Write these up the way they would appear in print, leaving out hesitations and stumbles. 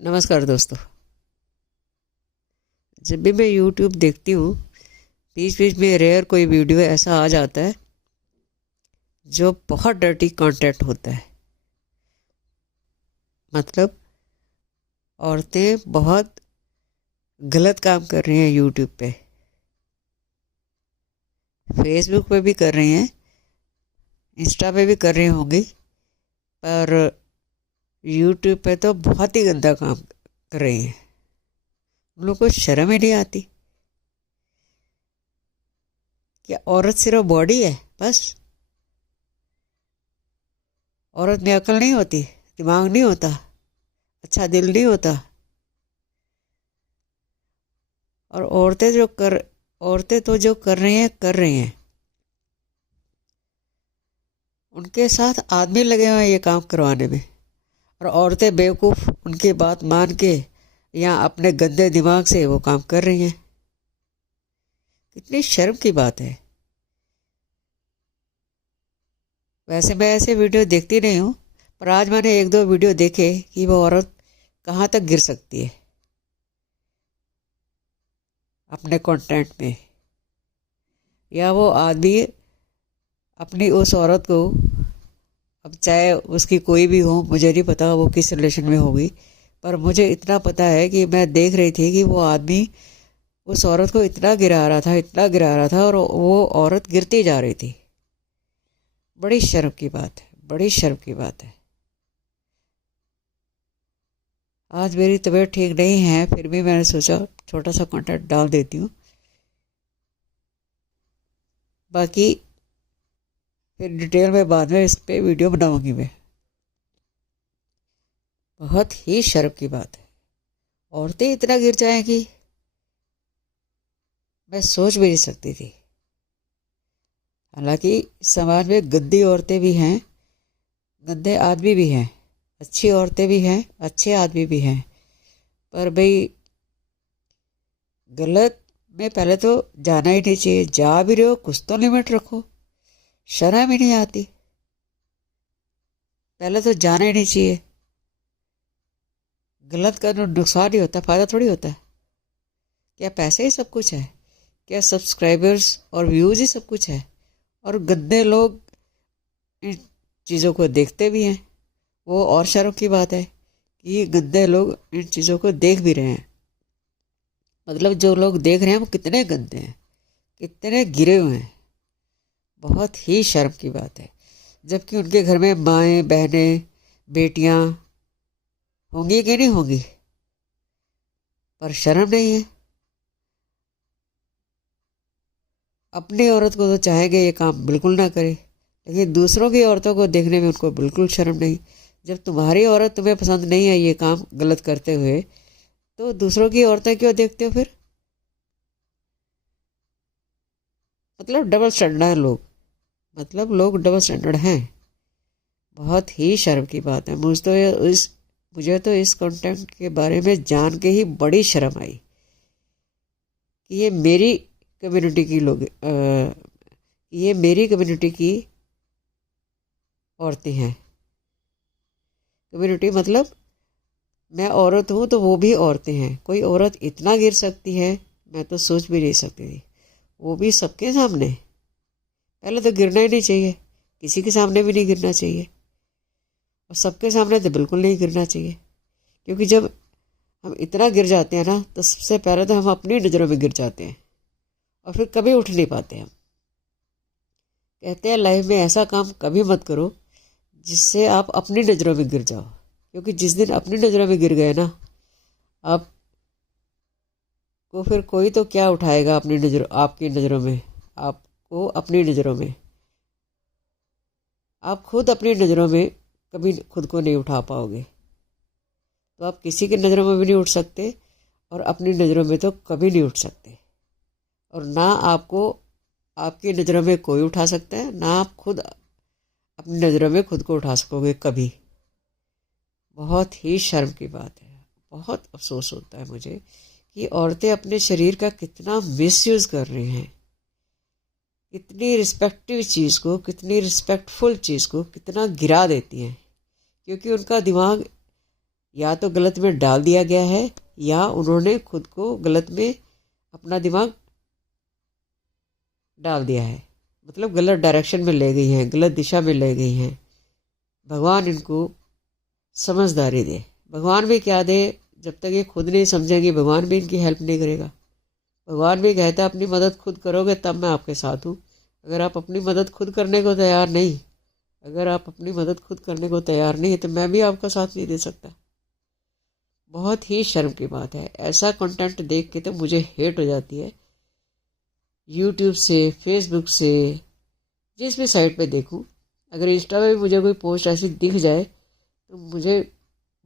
नमस्कार दोस्तों। जब भी मैं YouTube देखती हूँ, बीच बीच में रेयर कोई वीडियो ऐसा आ जाता है जो बहुत डर्टी कंटेंट होता है। मतलब औरतें बहुत गलत काम कर रही हैं YouTube पे, फेसबुक पे भी कर रही हैं, इंस्टा पे भी कर रही होंगी, पर YouTube पे तो बहुत ही गंदा काम कर रही हैं। उन लोगों को शर्म ही नहीं आती। क्या औरत सिर्फ बॉडी है बस? औरत में अकल नहीं होती, दिमाग नहीं होता, अच्छा दिल नहीं होता? और औरतें तो जो कर रही हैं, उनके साथ आदमी लगे हुए हैं ये काम करवाने में। और औरतें बेवकूफ़ उनकी बात मान के या अपने गंदे दिमाग से वो काम कर रही हैं। कितनी शर्म की बात है। वैसे मैं ऐसे वीडियो देखती नहीं हूँ, पर आज मैंने एक दो वीडियो देखे कि वो औरत कहाँ तक गिर सकती है अपने कंटेंट में, या वो आदमी अपनी उस औरत को, अब चाहे उसकी कोई भी हो, मुझे नहीं पता वो किस रिलेशन में होगी, पर मुझे इतना पता है कि मैं देख रही थी कि वो आदमी उस औरत को इतना गिरा रहा था, इतना गिरा रहा था, और वो औरत गिरती जा रही थी। बड़ी शर्म की बात है, बड़ी शर्म की बात है। आज मेरी तबीयत ठीक नहीं है, फिर भी मैंने सोचा छोटा सा कंटेंट डाल देती हूँ। बाकी फिर डिटेल में बाद में इस पे वीडियो बनाऊंगी मैं। बहुत ही शर्म की बात है। औरतें इतना गिर जाएंगी, मैं सोच भी नहीं सकती थी। हालांकि समाज में गंदी औरतें भी हैं, गंदे आदमी भी हैं, अच्छी औरतें भी हैं, अच्छे आदमी भी हैं, पर भाई गलत में पहले तो जाना ही नहीं चाहिए। जा भी रहे हो कुछ तो लिमिट रखो, शर्म ही नहीं आती। पहले तो जाना ही नहीं चाहिए। गलत का नुकसान ही होता है, फायदा थोड़ी होता है। क्या पैसे ही सब कुछ है? क्या सब्सक्राइबर्स और व्यूज ही सब कुछ है? और गंदे लोग इन चीज़ों को देखते भी हैं। वो और शर्म की बात है कि गंदे लोग इन चीज़ों को देख भी रहे हैं। मतलब जो लोग देख रहे हैं वो कितने गंदे हैं, कितने गिरे हुए हैं। बहुत ही शर्म की बात है। जबकि उनके घर में माएँ, बहनें, बेटियां होंगी कि नहीं होंगी, पर शर्म नहीं है। अपनी औरत को तो चाहेंगे ये काम बिल्कुल ना करे, लेकिन दूसरों की औरतों को देखने में उनको बिल्कुल शर्म नहीं। जब तुम्हारी औरत तुम्हें पसंद नहीं है ये काम गलत करते हुए, तो दूसरों की औरतें क्यों देखते हो फिर? मतलब डबल स्टैंडर्ड हैं लोग, मतलब लोग डबल स्टैंडर्ड हैं। बहुत ही शर्म की बात है। मुझे तो इस कंटेंट के बारे में जान के ही बड़ी शर्म आई कि ये मेरी कम्युनिटी की ये मेरी कम्युनिटी की औरतें हैं। कम्युनिटी मतलब मैं औरत हूँ तो वो भी औरतें हैं। कोई औरत इतना गिर सकती है, मैं तो सोच भी नहीं सकती थी। वो भी सबके सामने। पहले तो गिरना ही नहीं चाहिए, किसी के सामने भी नहीं गिरना चाहिए, और सबके सामने तो बिल्कुल नहीं गिरना चाहिए। क्योंकि जब हम इतना गिर जाते हैं ना, तो सबसे पहले तो हम अपनी नज़रों में गिर जाते हैं, और फिर कभी उठ नहीं पाते हम। कहते हैं लाइफ में ऐसा काम कभी मत करो जिससे आप अपनी नज़रों में गिर जाओ। क्योंकि जिस दिन अपनी नज़रों में गिर गए ना, आपको फिर कोई तो क्या उठाएगा अपनी नज़र, आपकी नज़रों में। आपको अपनी नज़रों में, आप खुद अपनी नज़रों में कभी खुद को नहीं उठा पाओगे, तो आप किसी की नज़रों में भी नहीं उठ सकते, और अपनी नज़रों में तो कभी नहीं उठ सकते। और ना आपको आपकी नज़रों में कोई उठा सकता है, ना आप खुद अपनी नज़रों में खुद को उठा सकोगे कभी। बहुत ही शर्म की बात है। बहुत अफसोस होता है मुझे कि औरतें अपने शरीर का कितना मिसयूज़ कर रही हैं। कितनी रिस्पेक्टिव चीज़ को, कितनी रिस्पेक्टफुल चीज़ को कितना गिरा देती हैं, क्योंकि उनका दिमाग या तो गलत में डाल दिया गया है या उन्होंने खुद को गलत में अपना दिमाग डाल दिया है, मतलब गलत डायरेक्शन में ले गई हैं, गलत दिशा में ले गई हैं। भगवान इनको समझदारी दे। भगवान भी क्या दे, जब तक ये खुद नहीं समझेंगे भगवान भी इनकी हेल्प नहीं करेगा। भगवान भी कहता है अपनी मदद खुद करोगे तब मैं आपके साथ हूँ। अगर आप अपनी मदद खुद करने को तैयार नहीं, अगर आप अपनी मदद खुद करने को तैयार नहीं है तो मैं भी आपका साथ नहीं दे सकता। बहुत ही शर्म की बात है। ऐसा कंटेंट देख के तो मुझे हेट हो जाती है। यूट्यूब से, फेसबुक से, जिस भी साइट पे देखूं, अगर इंस्टा पे भी मुझे कोई पोस्ट ऐसी दिख जाए तो मुझे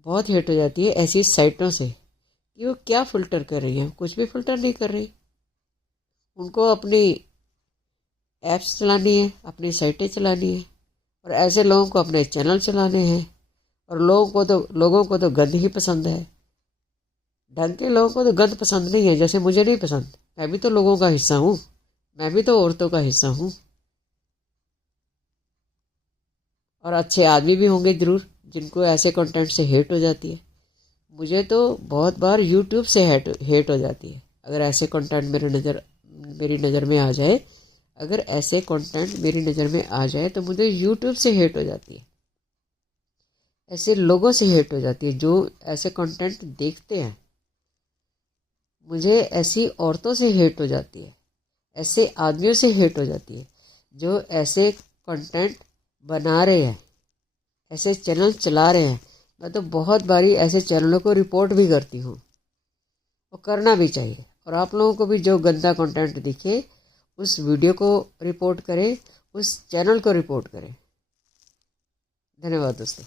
बहुत हेट हो जाती है ऐसी साइटों से कि वो क्या फ़िल्टर कर रही हैं। कुछ भी फ़िल्टर नहीं कर रही। उनको अपनी ऐप्स चलानी है, अपनी साइटें चलानी है, और ऐसे लोगों को अपने चैनल चलाने हैं। और लोगों को तो गंद ही पसंद है। ढंग के लोगों को तो गंद पसंद नहीं है, जैसे मुझे नहीं पसंद। मैं भी तो लोगों का हिस्सा हूँ, मैं भी तो औरतों का हिस्सा हूँ। और अच्छे आदमी भी होंगे ज़रूर जिनको ऐसे कंटेंट से हेट हो जाती है। मुझे तो बहुत बार यूट्यूब से हेट हो जाती है अगर ऐसे कंटेंट मेरी नज़र में आ जाए। अगर ऐसे कंटेंट मेरी नज़र में आ जाए तो मुझे यूट्यूब से हेट हो जाती है। ऐसे लोगों से हेट हो जाती है जो ऐसे कंटेंट देखते हैं। मुझे ऐसी औरतों से हेट हो जाती है, ऐसे आदमियों से हेट हो जाती है जो ऐसे कंटेंट बना रहे हैं, ऐसे चैनल चला रहे हैं। मैं तो बहुत बारी ऐसे चैनलों को रिपोर्ट भी करती हूँ, और करना भी चाहिए। और आप लोगों को भी जो गंदा कंटेंट दिखे उस वीडियो को रिपोर्ट करें, उस चैनल को रिपोर्ट करें। धन्यवाद दोस्तों।